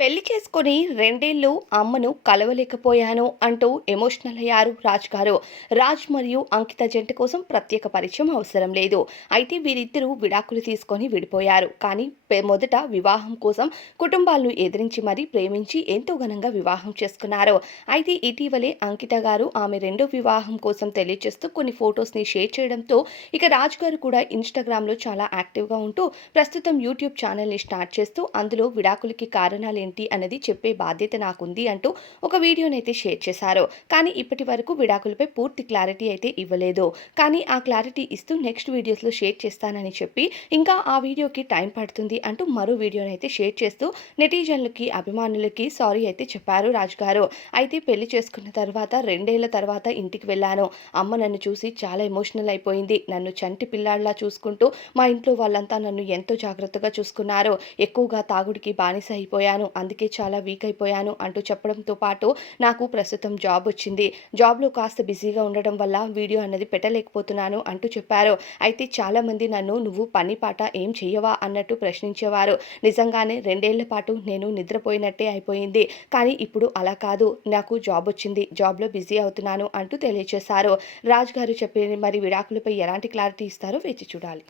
పెళ్లి చేసుకొని 2 ఏళ్లు అమ్మను కలవలేకపోయాను అంటూ ఎమోషనల్ అయ్యారు రాజ్ గారు. రాజ్ మరియు అంకిత జంట కోసం ప్రత్యేక పరిచయం అవసరం లేదు. అయితే వీరిద్దరూ విడాకులు తీసుకొని విడిపోయారు. కానీ మొదట వివాహం కోసం కుటుంబాలను ఎదిరించి మరీ ప్రేమించి ఎంతో ఘనంగా వివాహం చేసుకున్నారు. అయితే ఇటీవలే అంకిత గారు ఆమె రెండో వివాహం కోసం తెలియజేస్తూ కొన్ని ఫొటోస్‌ని షేర్ చేయడంతో ఇక రాజ్ గారు కూడా ఇన్‌స్టాగ్రామ్‌లో చాలా యాక్టివ్‌గా ఉంటూ ప్రస్తుతం యూట్యూబ్ ఛానెల్‌ని స్టార్ట్ చేస్తూ అందులో విడాకులకి కారణాలేంటి అనేది చెప్పే బాధ్యత నాకుంది అంటూ ఒక వీడియోనైతే షేర్ చేశారు. కానీ ఇప్పటి వరకు విడాకులపై పూర్తి క్లారిటీ అయితే ఇవ్వలేదు. కానీ ఆ క్లారిటీ ఇస్తూ నెక్స్ట్ వీడియోస్‌లో షేర్ చేస్తానని చెప్పి ఇంకా ఆ వీడియోకి టైం పడుతుంది అంటూ మరో వీడియోనైతే షేర్ చేస్తూ నెటిజన్లకి, అభిమానులకి సారీ అయితే చెప్పారు రాజ్ గారు. అయితే పెళ్లి చేసుకున్న తర్వాత 2 ఏళ్ల తర్వాత ఇంటికి వెళ్ళాను. అమ్మ నన్ను చూసి చాలా ఎమోషనల్ అయిపోయింది. నన్ను చంటి పిల్లాడిలా చూసుకుంటూ మా ఇంట్లో వాళ్ళంతా నన్ను ఎంతో జాగ్రత్తగా చూసుకున్నారు. ఎక్కువగా తాగుడికి బానిస అయిపోయాను. అందుకే చాలా వీక్ అయిపోయాను అంటూ చెప్పడంతో పాటు నాకు ప్రస్తుతం జాబ్ వచ్చింది. జాబ్‌లో కాస్త బిజీగా ఉండడం వల్ల వీడియో అన్నది పెట్టలేకపోతున్నాను అంటూ చెప్పారు. అయితే చాలామంది నన్ను "నువ్వు పని పాట ఏం చెయ్యవా?" అన్నట్టు ప్రశ్నించేవారు. నిజంగానే 2 ఏళ్ల పాటు నేను నిద్రపోయినట్టే అయిపోయింది. కానీ ఇప్పుడు అలా కాదు. నాకు జాబ్ వచ్చింది. జాబ్‌లో బిజీ అవుతున్నాను అంటూ తెలియజేశారు. రాజ్ గారు చెప్పిన మరి విడాకులపై ఎలాంటి క్లారిటీ ఇస్తారో వేచి చూడాలి.